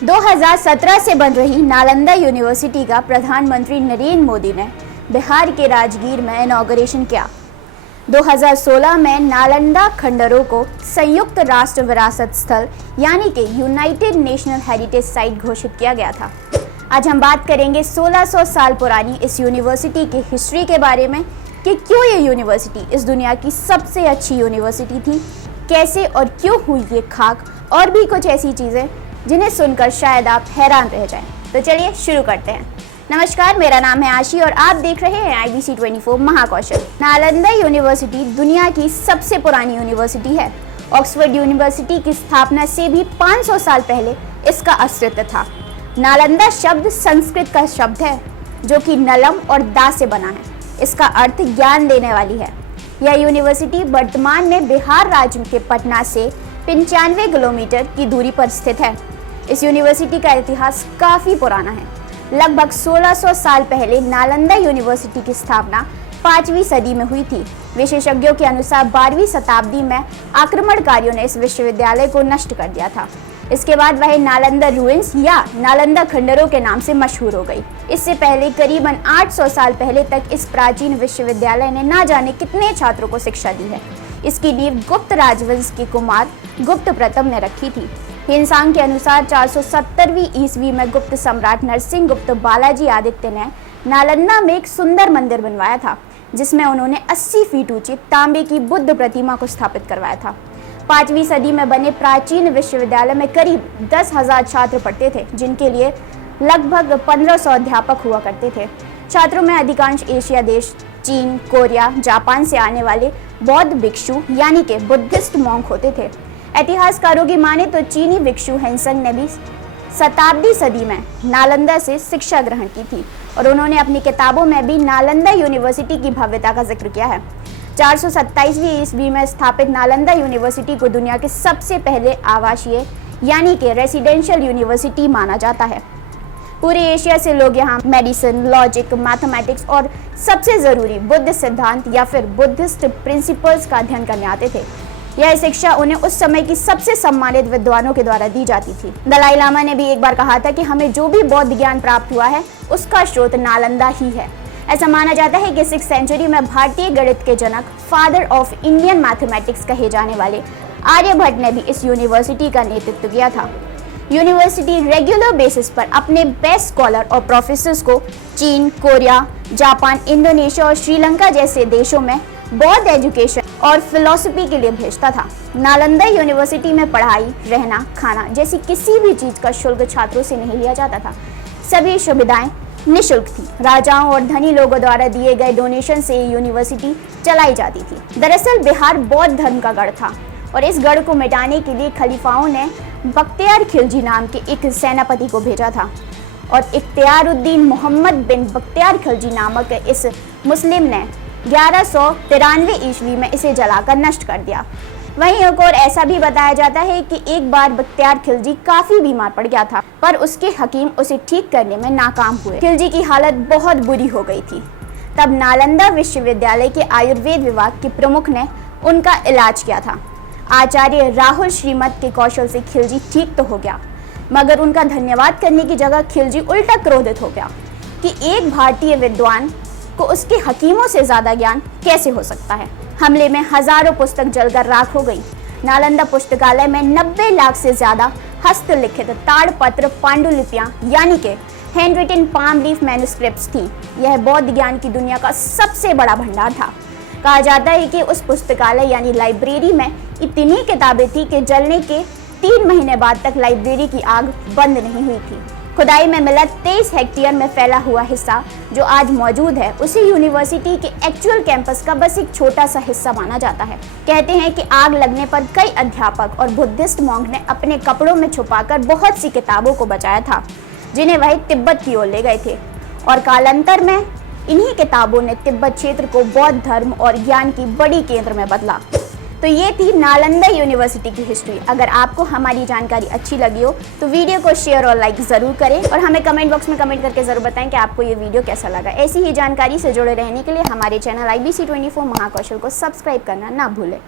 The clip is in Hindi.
2017 से बन रही नालंदा यूनिवर्सिटी का प्रधानमंत्री नरेंद्र मोदी ने बिहार के राजगीर में इनॉग्रेशन किया। 2016 में नालंदा खंडरों को संयुक्त राष्ट्र विरासत स्थल यानी कि यूनाइटेड नेशनल हेरिटेज साइट घोषित किया गया था। आज हम बात करेंगे 1600 साल पुरानी इस यूनिवर्सिटी की हिस्ट्री के बारे में कि क्यों ये यूनिवर्सिटी इस दुनिया की सबसे अच्छी यूनिवर्सिटी थी, कैसे और क्यों हुई ये खाक, और भी कुछ ऐसी चीज़ें जिन्हें सुनकर शायद आप हैरान रह जाएं। तो चलिए शुरू करते हैं। नमस्कार, मेरा नाम है आशी और आप देख रहे हैं IBC 24 महाकौशल। नालंदा यूनिवर्सिटी दुनिया की सबसे पुरानी यूनिवर्सिटी है। ऑक्सफोर्ड यूनिवर्सिटी की स्थापना से भी 500 साल पहले इसका अस्तित्व था। नालंदा शब्द संस्कृत का शब्द है जो कि नलम और दा से बना है। इसका अर्थ ज्ञान देने वाली है। यह यूनिवर्सिटी वर्तमान में बिहार राज्य के पटना से 95 किलोमीटर की दूरी पर स्थित है। इस यूनिवर्सिटी का इतिहास काफ़ी पुराना है। लगभग 1600 साल पहले नालंदा यूनिवर्सिटी की स्थापना 5वीं सदी में हुई थी। विशेषज्ञों के अनुसार 12वीं शताब्दी में आक्रमणकारियों ने इस विश्वविद्यालय को नष्ट कर दिया था। इसके बाद वह नालंदा रूइंस या नालंदा खंडरों के नाम से मशहूर हो गई। इससे पहले करीबन 800 साल पहले तक इस प्राचीन विश्वविद्यालय ने ना जाने कितने छात्रों को शिक्षा दी है। इसकी नींव गुप्त राजवंश के कुमार गुप्त प्रथम ने रखी थी। हिंसांग के अनुसार 470वीं ईस्वी में गुप्त सम्राट नरसिंह गुप्त बालाजी आदित्य ने नालंदा में एक सुंदर मंदिर बनवाया था, जिसमें उन्होंने 80 फीट ऊंची तांबे की बुद्ध प्रतिमा को स्थापित करवाया था। 5वीं सदी में बने प्राचीन विश्वविद्यालय में करीब 10,000 छात्र पढ़ते थे, जिनके लिए लगभग 1500 अध्यापक हुआ करते थे। छात्रों में अधिकांश एशिया देश, चीन, कोरिया, जापान से आने वाले बौद्ध भिक्षु यानी कि बुद्धिस्ट मॉन्क होते थे। इतिहासकारों की माने तो चीनी भिक्षु हेनसेंग ने भी शताब्दी सदी में नालंदा से शिक्षा ग्रहण की थी और उन्होंने अपनी किताबों में भी नालंदा यूनिवर्सिटी की भव्यता का जिक्र किया है। 427वीं ईस्वी में स्थापित नालंदा यूनिवर्सिटी को दुनिया के सबसे पहले आवासीय यानी कि रेसिडेंशियल यूनिवर्सिटी माना जाता है। पूरे एशिया से लोग यहाँ मेडिसिन, लॉजिक, मैथमेटिक्स और सबसे ज़रूरी बुद्ध सिद्धांत या फिर बुद्धिस्ट प्रिंसिपल्स का अध्ययन करने आते थे। यह शिक्षा उन्हें उस समय की सबसे सम्मानित विद्वानों के द्वारा दी जाती थी। दलाई लामा ने भी एक बार कहा था कि हमें जो भी बौद्ध ज्ञान प्राप्त हुआ है उसका स्रोत नालंदा ही है। ऐसा माना जाता है कि 6th सेंचुरी में भारतीय गणित के जनक, फादर ऑफ इंडियन मैथमेटिक्स कहे जाने वाले आर्यभट्ट ने भी इस यूनिवर्सिटी का नेतृत्व किया था। यूनिवर्सिटी रेगुलर बेसिस पर अपने बेस्ट स्कॉलर और प्रोफेसर्स को चीन, कोरिया, जापान, इंडोनेशिया और श्रीलंका जैसे देशों में बौद्ध एजुकेशन और फिलॉसफी के लिए भेजता था। नालंदा यूनिवर्सिटी में पढ़ाई, रहना, खाना जैसी किसी भी चीज़ का शुल्क छात्रों से नहीं लिया जाता था। सभी सुविधाएं निःशुल्क थी। राजाओं और धनी लोगों द्वारा दिए गए डोनेशन से यूनिवर्सिटी चलाई जाती थी। दरअसल बिहार बौद्ध धर्म का गढ़ था और इस गढ़ को मिटाने के लिए खलीफाओं ने बख्तियार खिलजी नाम के एक सेनापति को भेजा था और इख्तियारुद्दीन मोहम्मद बिन बख्तियार खिलजी नामक इस मुस्लिम ने 1193 ईस्वी में इसे जलाकर नष्ट कर दिया। वहीं एक और ऐसा भी बताया जाता है कि एक बार बख्तियार खिलजी काफी बीमार पड़ गया था, पर उसके हकीम उसे ठीक करने में नाकाम हुए। खिलजी की हालत बहुत बुरी हो गई थी। तब नालंदा विश्वविद्यालय के आयुर्वेद विभाग के प्रमुख ने उनका इलाज किया था। आचार्य राहुल श्रीमत के कौशल से खिलजी ठीक तो हो गया, मगर उनका धन्यवाद करने की जगह खिलजी उल्टा क्रोधित हो गया कि एक भारतीय विद्वान को उसके हकीमों से ज्यादा ज्ञान कैसे हो सकता है। हमले में हजारों पुस्तक जलकर राख हो गई। नालंदा पुस्तकालय में 90 लाख से ज्यादा हस्तलिखित ताड़पत्र पांडुलिपियां यानी कि handwritten palm leaf manuscripts थी। यह बौद्ध ज्ञान की दुनिया का सबसे बड़ा भंडार था। कहा जाता है कि उस पुस्तकालय यानी लाइब्रेरी में इतनी किताबें थी कि जलने के 3 महीने बाद तक लाइब्रेरी की आग बंद नहीं हुई थी। खुदाई में मिला 23 हेक्टेयर में फैला हुआ हिस्सा जो आज मौजूद है, उसी यूनिवर्सिटी के एक्चुअल कैंपस का बस एक छोटा सा हिस्सा माना जाता है। कहते हैं कि आग लगने पर कई अध्यापक और बुद्धिस्ट मॉन्क ने अपने कपड़ों में छुपाकर बहुत सी किताबों को बचाया था, जिन्हें वह तिब्बत की ओर ले गए थे, और कालांतर में इन्हीं किताबों ने तिब्बत क्षेत्र को बौद्ध धर्म और ज्ञान की बड़ी केंद्र में बदला। तो ये थी नालंदा यूनिवर्सिटी की हिस्ट्री। अगर आपको हमारी जानकारी अच्छी लगी हो तो वीडियो को शेयर और लाइक ज़रूर करें और हमें कमेंट बॉक्स में कमेंट करके ज़रूर बताएं कि आपको ये वीडियो कैसा लगा। ऐसी ही जानकारी से जुड़े रहने के लिए हमारे चैनल IBC 24 महाकौशल को सब्सक्राइब करना ना भूलें।